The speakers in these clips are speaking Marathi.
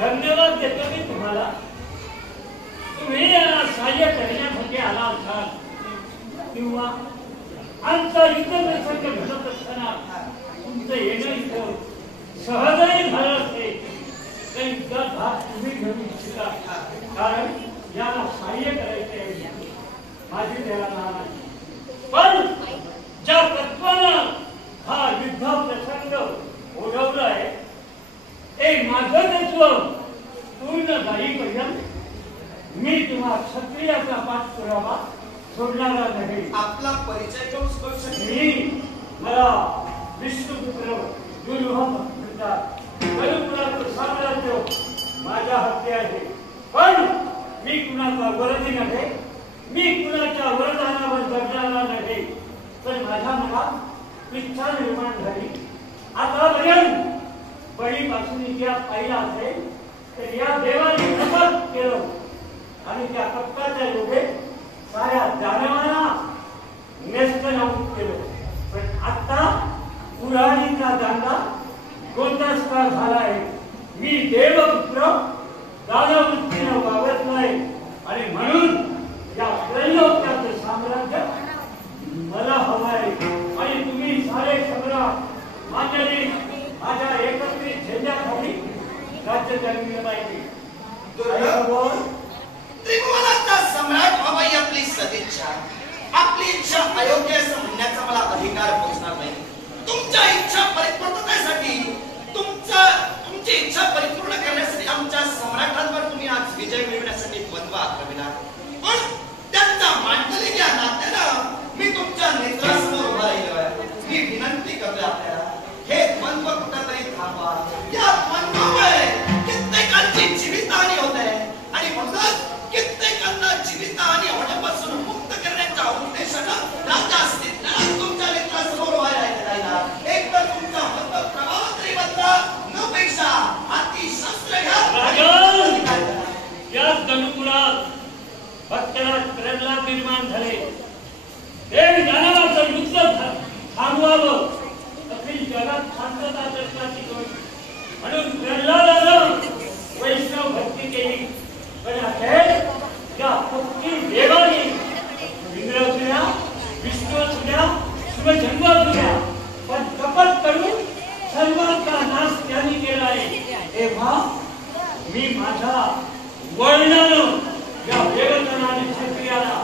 धन्यवाद देतो मी तुम्हाला. तुम्ही सहाय्य करण्यासाठी आला असाल किंवा आमचा युद्ध प्रसंग घडत असताना तुमचं येणं इथं सहजही झालं असेल तर युद्धात भाग तुम्ही घेऊ इच्छिता. कारण याला सहाय्य करायचे माझी देवाला नाही. पण ज्या तत्वानं हा युद्ध प्रसंग ओढवला आहे ते माझं तत्व पूर्ण जाईपर्यंत मी तुम्हा क्षत्रियाचा पाठपुरावा सोडणारा नाही. आपला परिचय करून स्पष्ट मी मला विष्णुपुत्र गुरुहा म्हणतात. गुरुकुलाचं साम्राज्य माझ्या हस्ते आहे. पण मी कुणाचा वरदी नव्हे, मी कुणाच्या वरदानावर जगणारा नव्हे. तर माझ्या मनात इच्छा निर्माण झाली. आतापर्यंत बळीपासून इतिहास पाहिला असेल तर या देवाने शपथ केलं आणि त्या कप्पाच्या लोभे साऱ्या दानवांना नेस्तनाबूत केलं. पण आता पुराणीचा दांडा गोंधळ झाला आहे. मी देवपुत्र दानवृत्तीनं वावरत नाही आणि म्हणून या त्रैलोक्याचं साम्राज्य मला हवं आहे. आणि तुम्ही सारे सम्राट मान्यने माझ्या एकत्रित झेंड्याखाली राज्य चालविलं पाहिजे. त्रिभुवनाचा सम्राट व्हावी आपली सदिच्छा. आपली इच्छा अयोग्य असं म्हणण्याचा मला अधिकार पोचणार नाही. तुमच्या इच्छा परिपूर्णतेसाठी तुमची इच्छा परिपूर्ण करण्यासाठी आमच्या सम्राटांवर तुम्ही आज विजय मिळवण्यासाठी द्वंद्व आक्रमिला. पण त्यांचा मांडलिक या नात्यानं मी तुमच्या नेत्रासमोर उभा राहिलो. मी विनंती करतोय आपल्याला हे द्वंद्व कुठेतरी थांबवा. या द्वंद्वामुळे कित्येकांची जीवितहानी होत आहे आणि म्हणूनच कित्येकांना जीवितहानी होण्यापासून मुक्त करण्याच्या उद्देशानं राजा सिद्धार्थ तुमच्या नेत्रासमोर उभा राहिला. एक तर तुमचा मत प्रभावत्री बदला नपेक्षा हाती शस्त्र घ्या. या धनुकुलात भक्तराज प्रल्हाद निर्माण झाले. देव दानवाचं युद्ध थांबवावं अखिल जगात शांतता दर्शनाची म्हणून प्रल्हादानं वैष्णव भक्ती केली. पण अखेर त्या पक्की देवाने इंद्र असुद्या, विष्णू असुद्या, शिवजन्म असुद्या पण शपथ करून सर्वांचा नाश त्यांनी केला आहे. तेव्हा मी माझ्या वळणानं या देवतानाने क्षत्रियाला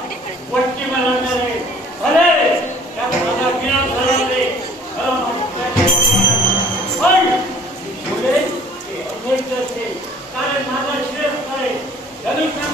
वट्टी बनवणार आहे. अरे त्या माझा विनाश झाला रे. पण पुढे ते अभेद्य असेल कारण माझा श्रेष्ठ आहे. धनुष्य